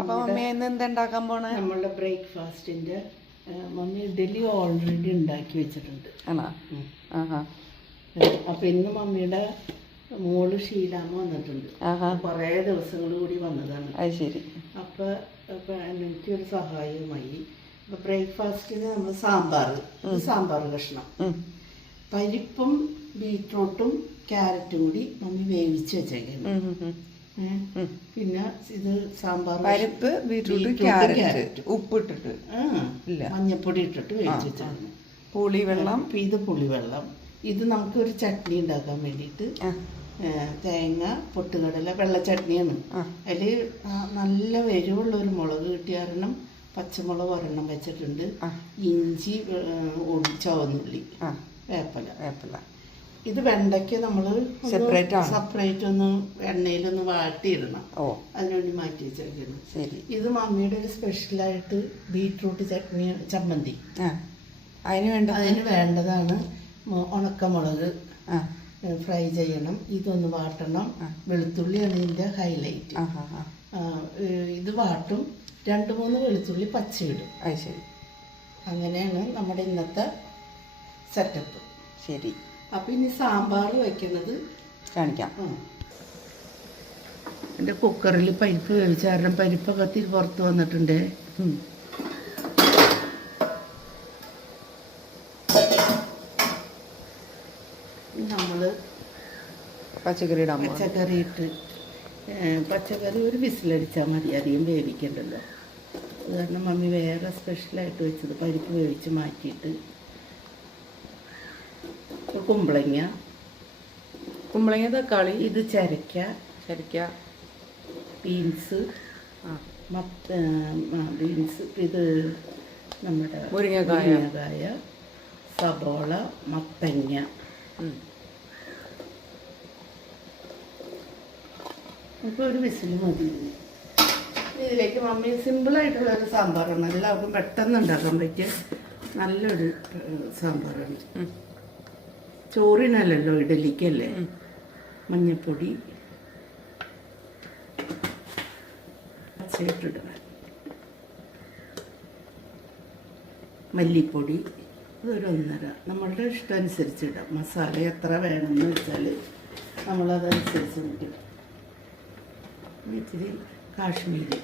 അപ്പൊ മമ്മി എന്തുണ്ടാക്കാൻ പോണേ? നമ്മളുടെ ബ്രേക്ക്ഫാസ്റ്റിന്റെ മമ്മി ഇഡലി ഓൾറെഡി ഉണ്ടാക്കി വെച്ചിട്ടുണ്ട്. ആണോ? അപ്പൊ ഇന്ന് മമ്മിയുടെ മോള് ഷീലാമ്മ വന്നിട്ടുണ്ട്. കുറേ ദിവസങ്ങൾ കൂടി വന്നതാണ്. അത് ശരി. അപ്പൊ എനിക്കൊരു സഹായവുമായി. അപ്പൊ ബ്രേക്ക്ഫാസ്റ്റിന് നമ്മൾ സാമ്പാർ കഷ്ണം, പരിപ്പും ബീറ്റ്റൂട്ടും ക്യാരറ്റും കൂടി മമ്മി വേവിച്ച് വെച്ചേക്കാണ്. പിന്നെ ഇത് സാമ്പാർ പരിപ്പ് ബീറ്റ്റൂട്ട് ക്യാരറ്റ് ഉപ്പിട്ടിട്ട് മഞ്ഞപ്പൊടി ഇട്ടിട്ട് വേവിച്ച് വെച്ചാണ്. പുളിവെള്ളം. ഇത് പുളിവെള്ളം. ഇത് നമുക്കൊരു ചട്നി ഉണ്ടാക്കാൻ വേണ്ടിയിട്ട് തേങ്ങ, പൊട്ടുകടല, വെള്ള ചട്നിയാണ്. അതിൽ നല്ല എരിവുള്ള ഒരു മുളക് കിട്ടിയ കാരണം പച്ചമുളക് ഒരെണ്ണം വെച്ചിട്ടുണ്ട്. ഇഞ്ചി, ചുവന്നുള്ളി, വേപ്പില. ഇത് വെണ്ടയ്ക്ക് നമ്മൾ സെപ്പറേറ്റ് ഒന്ന് എണ്ണയിലൊന്ന് വാട്ടിയിടണം. അതിനുവേണ്ടി മാറ്റി വെച്ചേക്കണം. ശരി. ഇത് മമ്മിയുടെ ഒരു സ്പെഷ്യലായിട്ട് ബീറ്റ്റൂട്ട് ചമ്മന്തി. അതിന് വേണ്ടതാണ് ഉണക്കമുളക് ഫ്രൈ ചെയ്യണം. ഇതൊന്ന് വാട്ടണം. വെളുത്തുള്ളിയാണ് ഇതിൻ്റെ ഹൈലൈറ്റ്. ഇത് വാട്ടും. 2-3 വെളുത്തുള്ളി പച്ചയിടും. അത് ശരി. അങ്ങനെയാണ് നമ്മുടെ ഇന്നത്തെ സെറ്റപ്പ്. ശരി. അപ്പം ഇനി സാമ്പാർ വയ്ക്കുന്നത് കാണിക്കാം. എൻ്റെ കുക്കറിൽ പരിപ്പ് വേവിച്ച കാരണം പരിപ്പൊക്കെ തിരി പുറത്ത് വന്നിട്ടുണ്ട്. നമ്മൾ പച്ചക്കറി ഒരു വിസിലടിച്ചാൽ മതി, അധികം വേവിക്കണ്ടല്ലോ. അത് കാരണം മമ്മി വേറെ സ്പെഷ്യലായിട്ട് വെച്ചത് പരിപ്പ് വേവിച്ച് മാറ്റിയിട്ട് കുമ്പളങ്ങ, തക്കാളി, ഇത് ചരക്ക, ബീൻസ്, ഇത് നമ്മുടെ മുരിങ്ങക്കായ, സബോള, മത്തങ്ങ. ഇപ്പോൾ ഒരു വിസിൽ മതി. ഇതിലേക്ക് മമ്മി സിമ്പിളായിട്ടുള്ളൊരു സാമ്പാറാണ്. എല്ലാവർക്കും പെട്ടെന്ന് ഉണ്ടാക്കാൻ പറ്റിയ നല്ലൊരു സാമ്പാറാണ്. ചോറിനല്ലല്ലോ, ഇഡലിക്കല്ലേ. മഞ്ഞപ്പൊടി പച്ചയിട്ടിടണം. മല്ലിപ്പൊടി ഇതൊരു 1.5. നമ്മളുടെ ഇഷ്ടം അനുസരിച്ച് ഇടാം. മസാല എത്ര വേണമെന്ന് വെച്ചാൽ നമ്മളതനുസരിച്ച് ഇടും. ഇച്ചിരി കാശ്മീരി.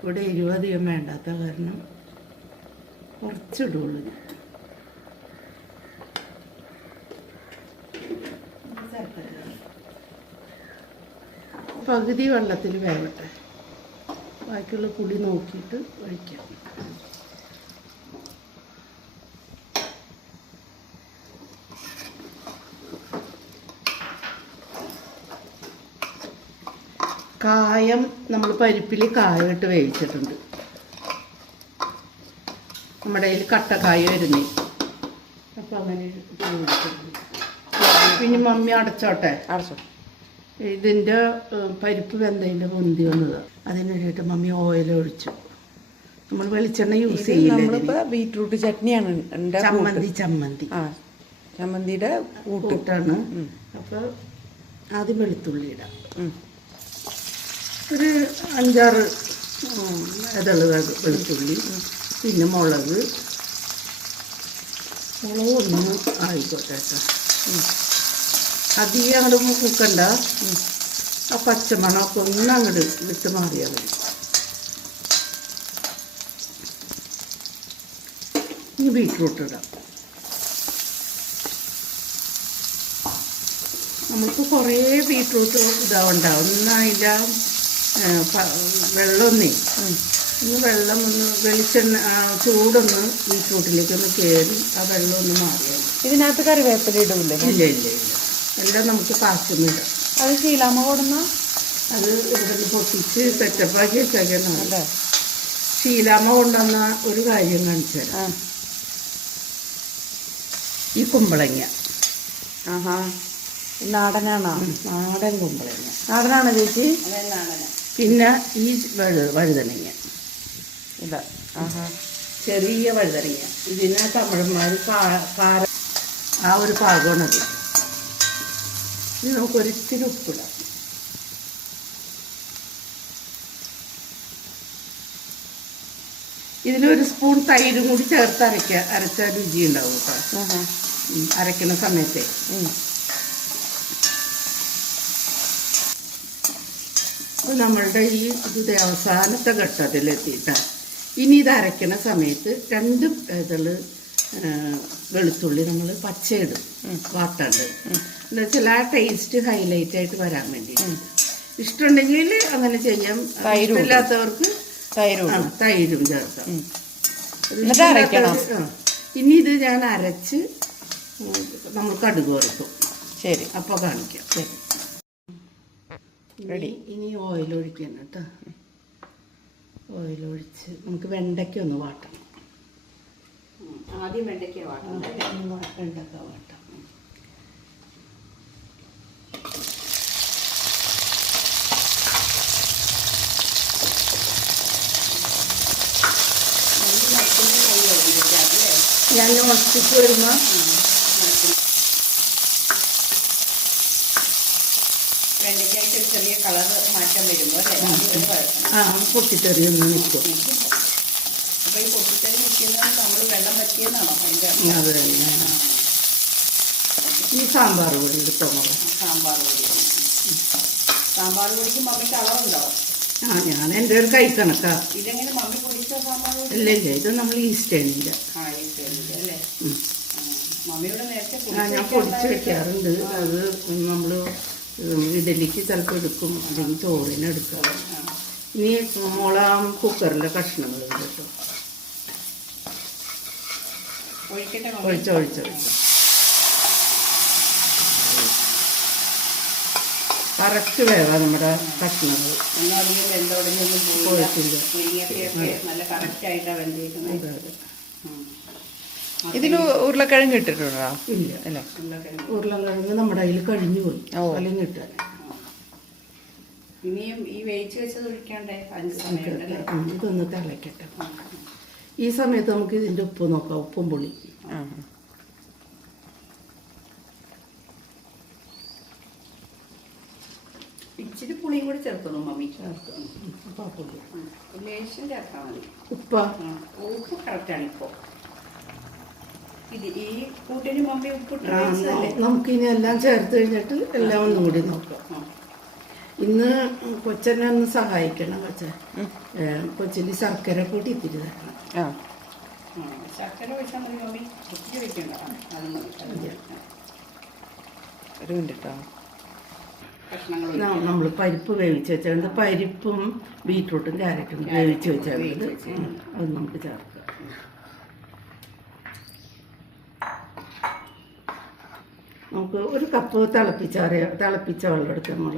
ഇവിടെ 20 അധികം വേണ്ടാത്ത കാരണം കുറച്ചിടുള്ളൂ. പകുതി വെള്ളത്തിൽ വേവട്ടെ. ബാക്കിയുള്ള പുളി നോക്കിയിട്ട് ഒഴിക്കാം. കായം നമ്മൾ പരിപ്പിൽ കായം ഇട്ട് വേവിച്ചിട്ടുണ്ട്. നമ്മുടെ കയ്യിൽ കട്ടക്കായ വരുന്നേ. അപ്പം അങ്ങനെ വേവിച്ചിട്ടുണ്ട്. പിന്നെ മമ്മി അടച്ചോ. ഇതിൻ്റെ പരിപ്പ് വെന്തതിൻ്റെ പൊന്തി വന്നത്. അതിന് വേണ്ടിയിട്ട് മമ്മി ഓയിൽ ഒഴിച്ചു. നമ്മൾ വെളിച്ചെണ്ണ യൂസ് ചെയ്യില്ല. ബീറ്റ്റൂട്ട് ചട്നിയാണ് ചമ്മന്തിയുടെ കൂട്ടാണ്. അപ്പോൾ ആദ്യം വെളുത്തുള്ളി ഇടാം. ഒരു 5-6 ഇതള് വെളുത്തുള്ളി. പിന്നെ മുളക് ഒന്ന് ആയിക്കോട്ടെ കേട്ടോ. അധികം അങ്ങോട്ട് കുക്കണ്ട. ആ പച്ചമണമൊക്കെ ഒന്ന് അങ്ങോട്ട് വിട്ട് മാറിയാൽ മതി. ഇനി ബീറ്റ്റൂട്ട് ഇടാം. നമുക്ക് കുറേ ബീറ്റ്റൂട്ട് ഇതാവുണ്ടാവും. ഒന്നതിൻ്റെ വെള്ളമൊന്നേ വെള്ളം വെളിച്ചെണ്ണ ചൂടൊന്ന് ബീറ്റ്റൂട്ടിലേക്കൊന്ന് കയറി ആ വെള്ളം ഒന്ന് മാറിയാൽ. ഇതിനകത്ത് കറിവേപ്പില ഇടില്ല? ഇല്ല. എല്ലാം നമുക്ക് കാച്ചുന്നില്ല. അത് ശീലാമ്മ കൊടുന്ന അത് ഇവിടെ പൊട്ടിച്ച് സെറ്റപ്പാക്കി വെച്ചേക്കണം. ശീലാമ്മ കൊണ്ടുവന്ന ഒരു കാര്യം കാണിച്ചു തരാം. ഈ കുമ്പളങ്ങ നാടനാണോ? നാടൻ കുമ്പളങ്ങ. നാടനാണോ ചേച്ചി? പിന്നെ ഈ വഴുതനങ്ങ. ഇതാ ചെറിയ വഴുതനങ്ങ. ഇതിനെ തമിഴന്മാർ ആ ഒരു പാകമാണത്. ഇനി നമുക്കൊരിത്തിരി ഉപ്പിടാം. ഇതിലൊരു സ്പൂൺ തൈരും കൂടി ചേർത്ത് അരച്ചാൽ രുചി ഉണ്ടാവും കേട്ടോ. അരയ്ക്കുന്ന സമയത്തെ. അപ്പോൾ നമ്മളുടെ ഈ ഇത് അവസാനത്തെ ഘട്ടത്തിലെത്തിയിട്ടാണ്. ഇനി ഇത് അരയ്ക്കുന്ന സമയത്ത് 2 ഇതള് വെളുത്തുള്ളി നമ്മൾ പച്ചയിടും, വാട്ടാണ്ട്. എന്താ വെച്ചാൽ ആ ടേസ്റ്റ് ഹൈലൈറ്റ് ആയിട്ട് വരാൻ വേണ്ടി. ഇഷ്ടമുണ്ടെങ്കിൽ അങ്ങനെ ചെയ്യാം, ഇല്ലാത്തവർക്ക് തൈരും ചേർക്കാം. ഇനി ഇത് ഞാൻ അരച്ച് നമ്മൾ കടുക് വറുക്കും. ശരി, അപ്പോൾ കാണിക്കാം. ശരി, റെഡി. ഇനി ഓയിൽ ഒഴിക്കണം കേട്ടോ. ഓയിലൊഴിച്ച് നമുക്ക് വെണ്ടയ്ക്ക ഒന്ന് വാട്ടണം. ആദ്യം വെണ്ടയ്ക്ക വാട്ടണം. വെണ്ടയ്ക്ക വാട്ടാം. ഞാൻ നോൺസ്റ്റിക്ക് വരുമ്പോൾ വെണ്ടയ്ക്കായിട്ട് ചെറിയ കളർ മാറ്റം വരുമ്പോൾ പൊട്ടിത്തെറിയൊന്ന് നിൽക്കും. അപ്പോൾ ഈ പൊട്ടിത്തെറി നിൽക്കുന്നത് നമ്മൾ വെള്ളം പറ്റിയെന്നാണോ അതിൻ്റെ? അത് തന്നെ. ഈ സാമ്പാർ പൊടി എടുത്തോളൂ. സാമ്പാർ പൊടിക്ക് മമ്മിക്ക് അളവുണ്ടാവും. ഞാൻ എൻ്റെ ഒരു കൈ കണക്കാ. ഇതെങ്ങനെ മമ്മി പൊടിച്ച സാമ്പാർ പൊടി? ഇല്ല ഇല്ല, ഇത് നമ്മൾ ഈസ്റ്റേണിൻ്റെ. ഈസ്റ്റേണിൻ്റെ അല്ലേ? മമ്മിയുടെ നേരത്തെ ഞാൻ പൊടിച്ച് വെക്കാറുണ്ട്. അത് നമ്മൾ ഇഡലിക്ക് ചിലപ്പോൾ എടുക്കും, അല്ലെങ്കിൽ ചോറിന് എടുക്കാം. ഇനി മുളാം കുക്കറിലെ കഷ്ണങ്ങൾ കേട്ടോ ഒഴിച്ചൊഴിച്ചൊഴിച്ച് കറക്റ്റ് വേവാ നമ്മുടെ കഷ്ണങ്ങൾ. ഇതിൽ ഉരുളക്കിഴങ്ങ് ഇട്ടിട്ടുണ്ടോ? ഇല്ല അല്ല, ഉരുളക്കിഴങ്ങ് നമ്മുടെ കയ്യിൽ കഴിഞ്ഞു പോയി. അല്ലെങ്കിൽ ഇട്ടാൽ ഇനിയും ഈ വേവിച്ച് വെച്ചത് ഒഴിക്കാണ്ടേ? ഇതൊന്ന് തിളക്കട്ടെ. ഈ സമയത്ത് നമുക്ക് ഇതിൻ്റെ ഉപ്പ് നോക്കാം. ഉപ്പും പുളി ഇച്ചിരി പുളിയും കൂടി ചേർക്കണം മമ്മി. ചേർക്കണം. ലേശം ചേർത്താൽ മതി. ഉപ്പ് കറക്റ്റാണ്. ഇപ്പോൾ ഇത് ഈ കൂട്ടിന് മമ്മി ഉപ്പിട്ട് നമുക്കിനി എല്ലാം ചേർത്ത് കഴിഞ്ഞിട്ട് എല്ലാം ഒന്നും കൂടി നോക്കാം. ഇന്ന് കൊച്ചനെ ഒന്ന് സഹായിക്കണം. കൊച്ചിന് ശർക്കര കൂടി ഇത്തിരി തരണം. ശർക്കര വെച്ചാൽ മതി മമ്മി, ഒത്തിരി വെക്കണ്ട. അത് മതി. ഒരു മിനിറ്റ്. നമ്മൾ പരിപ്പ് വേവിച്ച് വെച്ചാൽ പരിപ്പും ബീറ്റ്റൂട്ടും ക്യാരറ്റും വേവിച്ച് വെച്ചാൽ അത് നമുക്ക് ചേർക്കാം. നമുക്ക് ഒരു കപ്പ് തിളപ്പിച്ച വെള്ളം എടുക്കാം. നമ്മൾ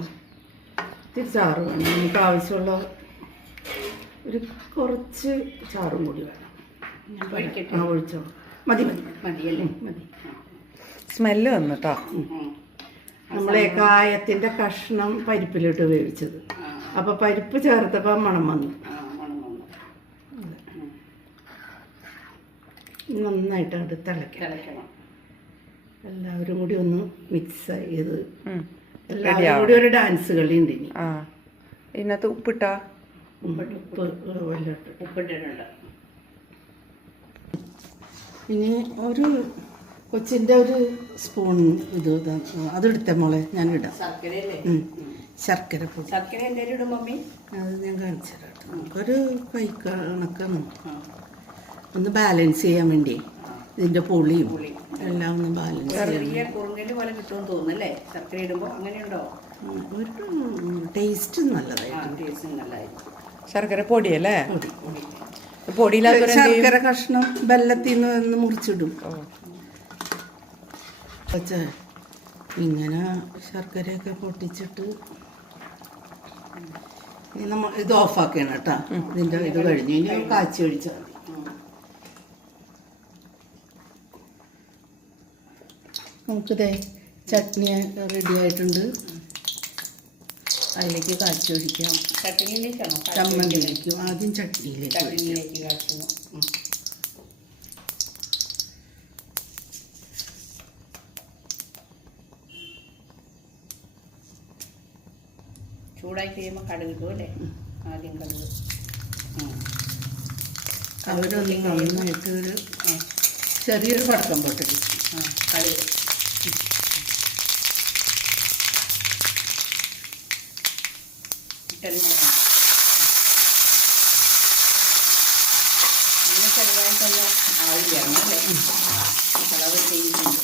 ഇത്തിരി ചാറ് വേണം. നമുക്ക് ആവശ്യമുള്ള ഒരു കുറച്ച് ചാറും കൂടി വേണം. ഒഴിച്ചോ. മതി മതി മതിയല്ലേ? മതി. സ്മെല്ല് വന്നു കേട്ടോ. നമ്മളെ കായത്തിൻ്റെ കഷ്ണം പരിപ്പിലിട്ട് വേവിച്ചത്. അപ്പോൾ പരിപ്പ് ചേർത്തപ്പോൾ മണം വന്നു. നന്നായിട്ട് അങ്ങോട്ട് തിളക്കണം. എല്ലാവരും കൂടി ഒന്ന് മിക്സ് ചെയ്ത് എല്ലാവരും കൂടി ഒരു ഡാൻസ് കളി ഉണ്ട്. ഇനി ഇതിനകത്ത് ഉപ്പിട്ടാ? ഉപ്പിട്ടിട്ടുണ്ട്. ഇനി ഒരു കൊച്ചിൻ്റെ ഒരു സ്പൂൺ ഇത് അതെടുത്ത മോളെ ഞാൻ ഇടാം. ശർക്കര പൊടി. ശർക്കര എന്തെങ്കിലും ഇടും മമ്മി? അത് ഞാൻ കാണിച്ചു തരാം. ഒരു കൈ കണക്കാണ്. ഒന്ന് ബാലൻസ് ചെയ്യാൻ വേണ്ടി ഇതിൻ്റെ പുളിയും എല്ലാം ഒന്ന് ബാലൻസ് ചെയ്യാൻ. കുറുങ്കല് പോലെ കിട്ടുമെന്ന് തോന്നുന്നല്ലേ ശർക്കര ഇടുമ്പോൾ? അങ്ങനെയുണ്ടോ? ഒരു ടേസ്റ്റ് നല്ലതായിട്ട്. ടേസ്റ്റ് നല്ലതായിരിക്കും. ശർക്കര പൊടിയല്ലേ? പൊടിയില്ലാത്ത ശർക്കര കഷ്ണം വെള്ളത്തിൽ നിന്ന് മുറിച്ചിടും. ഇങ്ങനെ ശർക്കരയൊക്കെ പൊട്ടിച്ചിട്ട് നമ്മൾ ഇത് ഓഫാക്കണം കേട്ടോ. ഇതിൻ്റെ ഇത് കഴിഞ്ഞ് ഇനി കാച്ചി ഒഴിച്ചാൽ മതി. നമുക്കിതേ ചട്നി റെഡി ആയിട്ടുണ്ട്. അതിലേക്ക് കാച്ചി ഒഴിക്കാം. ചട്നിയിലേക്കാണോ? ചമ്മന്തിയിലേക്കും ആദ്യം ചട്നിയിലേക്ക് കാച്ചുന്നു. ചൂടായി കഴിയുമ്പോൾ കടുക് ഇടും അല്ലേ? ആദ്യം കടുക്. അവരൊന്ന് നന്നായിട്ട് ഒരു ചെറിയൊരു പടക്കം പൊട്ടിട്ട് കടുക് ഇട്ടൽമുളക് ഇങ്ങനെ ചെറുതായിട്ടൊന്ന് ആവി വരണം അല്ലേ? കളർ ചേഞ്ച് ചെയ്യും.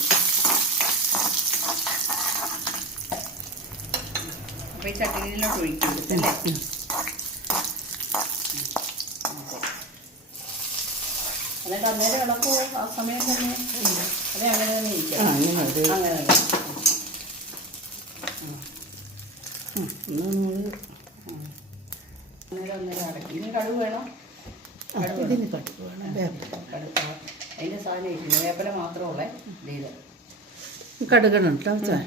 അപ്പോൾ ഈ ചട്ടിയിലോട്ട് ഒഴിക്കുന്നുണ്ടല്ലേ? എന്നിട്ട് അന്നേരം ഇളക്കുമോ ആ സമയം തന്നെ? അതെ, അങ്ങനെ തന്നെ ഇരിക്കാം. അങ്ങനെ അങ്ങനെ തന്നെ. അന്നേരം അടക്കി. ഇനി കടുക് വേണം. ഇതിന് കടുക് വേണം, വേപ്പില. കടുക് അതിൻ്റെ സാധനം ഇരിക്കുന്നു. വേപ്പില മാത്രമുള്ളേ ഇത്. കടുകണം കേട്ടോ.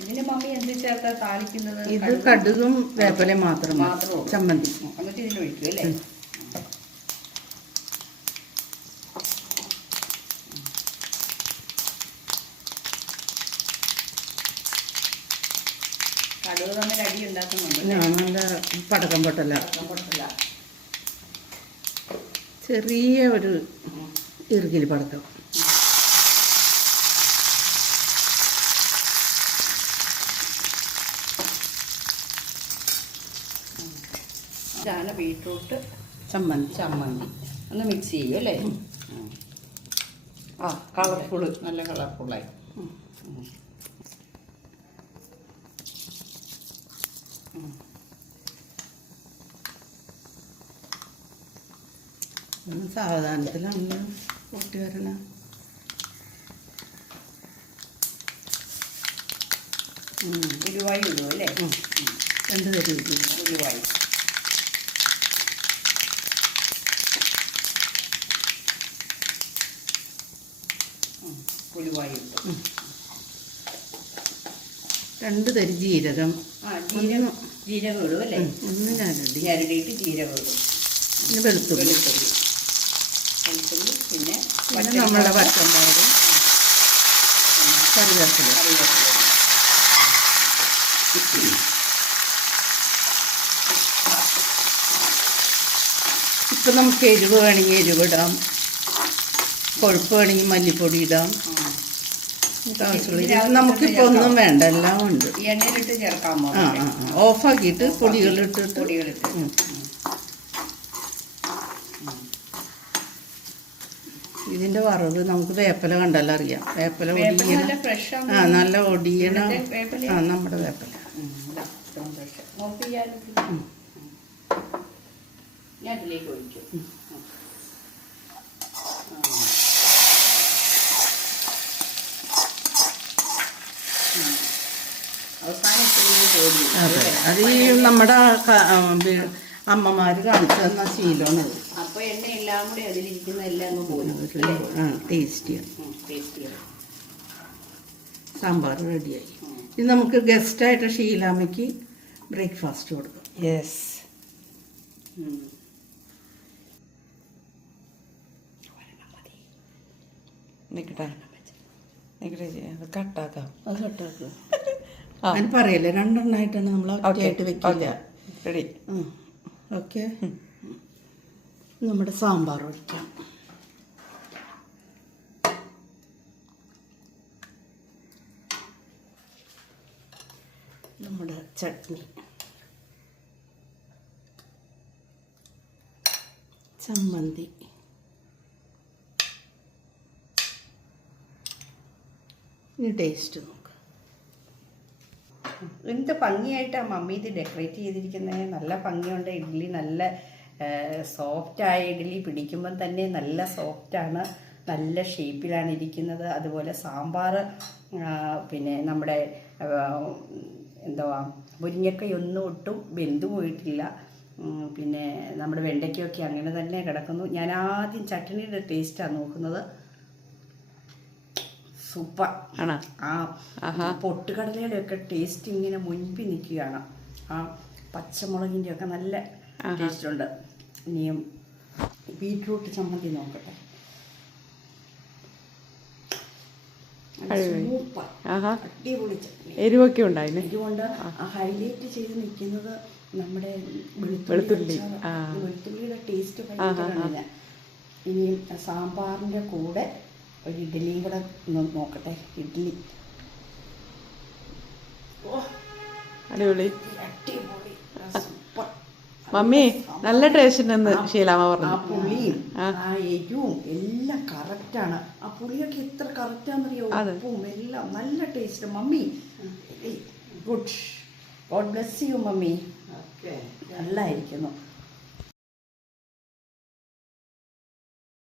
ഇതിന് മമ്മി എന്ത് ചേർത്താ താളിക്കുന്നത്? ഇത് കടുകും വേപ്പിലയും മാത്രം മാത്രമേ ചമ്മന്തി. എന്നിട്ട് ഇതിലൊഴിക്കും അല്ലേ? കടുക് തമ്മിൽ അടി ഉണ്ടാക്കുന്നുണ്ട്. നല്ല പടക്കം പൊട്ടല, പൊട്ടില്ല. ചെറിയ ഒരു ഇറുകിൽ പടക്കം. ഇതാണ് ബീട്രൂട്ട് ചമ്മന്തി. ചമ്മന്തി. ഒന്ന് മിക്സ് ചെയ്യും അല്ലേ? ആ കളർഫുള്ള്. നല്ല കളർഫുള്ളായി. സാവധാനത്തിലാണല്ലോ പൊട്ടി വരണ. ഉലുവായി ഇടും അല്ലേ? 2 തരം ഉലുവായി. ഉലുവായി ഇട്ടു. 2 തരം ജീരകം. ജീരകം ഇടും അല്ലേ? ഒന്ന് ഞാനുണ്ട്. ഞരടിയിട്ട് ജീരകം ഇടും. പിന്നെ വെളുത്തുള്ളി. വെളുത്തുള്ളി പിന്നെ പിന്നെ നമ്മുടെ പച്ചമുളക്, കറിവേപ്പില. ഇപ്പം നമുക്ക് എരിവ് വേണമെങ്കിൽ എരിവ് ഇടാം, കൊഴുപ്പ് വേണമെങ്കിൽ മല്ലിപ്പൊടി ഇടാം. നമുക്കിപ്പോൾ ഒന്നും വേണ്ട, എല്ലാം ഉണ്ട്. എണ്ണയിലിട്ട് ചേർക്കാമോ? ഓഫാക്കിയിട്ട് പൊടികളിട്ടിട്ട്. ഇതിൻ്റെ വറവ് നമുക്ക് വേപ്പില കണ്ടാലും അറിയാം. വേപ്പില ഒടിയണം. നല്ല ഒടിയണം. നമ്മുടെ വേപ്പില. ഞാൻ അതിലേക്ക് ഒഴിക്കും. അതെ, അത് ഈ നമ്മുടെ അമ്മമാർ കാണിച്ചു തന്ന ശീലമാണ്. അപ്പോൾ എണ്ണ എല്ലാം കൂടി അതിലിരിക്കുന്ന എല്ലാം അങ്ങ് പോലും ടേസ്റ്റിയാണ്. സാമ്പാർ റെഡിയായി. ഇത് നമുക്ക് ഗസ്റ്റായിട്ട് ഷീലാമ്മയ്ക്ക് ബ്രേക്ക്ഫാസ്റ്റ് കൊടുക്കാം. യെസ്. നിൽക്കട്ടെ ചേച്ചി, അത് കട്ടാക്കാം. അത് കട്ടാക്കുക. അതിന് പറയല്ലേ, 2 എണ്ണമായിട്ടാണ് നമ്മൾ ഒറ്റയായിട്ട് വെക്കില്ല. റെഡി. ഓക്കെ. നമ്മുടെ സാമ്പാർ ഒഴിക്കാം. നമ്മുടെ ചട്നി, ചമ്മന്തി, ഇനി ടേസ്റ്റ് നോക്കാം. എന്ത് ഭംഗിയായിട്ടാണ് മമ്മി ഇത് ഡെക്കറേറ്റ് ചെയ്തിരിക്കുന്നത്. നല്ല ഭംഗിയുണ്ട്. ഇഡ്ഡലി നല്ല സോഫ്റ്റായ ഇഡ്ഡലി, പിടിക്കുമ്പം തന്നെ നല്ല സോഫ്റ്റാണ്, നല്ല ഷേപ്പിലാണ് ഇരിക്കുന്നത്. അതുപോലെ സാമ്പാർ പിന്നെ നമ്മുടെ എന്തുവാ മുരിങ്ങക്കയൊന്നും ഒട്ടും വെന്തു പോയിട്ടില്ല. പിന്നെ നമ്മുടെ വെണ്ടയ്ക്കൊക്കെ അങ്ങനെ തന്നെ കിടക്കുന്നു. ഞാൻ ആദ്യം ചട്നിയുടെ ടേസ്റ്റാണ് നോക്കുന്നത്. സൂപ്പർ ആണ്. ആ പൊട്ടുകടലയുടെ ഒക്കെ ടേസ്റ്റ് ഇങ്ങനെ മുൻപിൽ നിൽക്കുകയാണ്. ആ പച്ചമുളകിൻ്റെ ഒക്കെ നല്ല ടേസ്റ്റുണ്ട്. ഇനിയും ബീറ്റ്റൂട്ട് ചമ്മന്തി നോക്കട്ടെ. സൂപ്പർ, അടിപൊളി ചട്നി. എരിവൊക്കെ ഉണ്ടായിരുന്നു. എരിവുണ്ട്. ഹൈലൈറ്റ് ചെയ്ത് നിൽക്കുന്നത് നമ്മുടെ വെളുത്തുള്ളി, വെളുത്തുള്ളിയുടെ ടേസ്റ്റ് ഭയങ്കരമാണ് ഞാൻ. ഇനി സാമ്പാറിൻ്റെ കൂടെ ഒരു ഇഡ്ഡലിയും കൂടെ ഒന്ന് നോക്കട്ടെ. ഇഡ്ഡലി അടിപൊളി. അടിപൊളി സൂപ്പർ. മമ്മി നല്ല ടേസ്റ്റ് ഉണ്ടെന്ന് ശീലാമ്മ ആ പറഞ്ഞു. പുളിയും ആ എരിവും എല്ലാം കറക്റ്റാണ്. ആ പുളിയൊക്കെ എത്ര കറക്റ്റാന്നറിയോ, ഉപ്പും എല്ലാം നല്ല taste. Mummy good, God bless you mummy. നല്ലായിരിക്കുന്നു.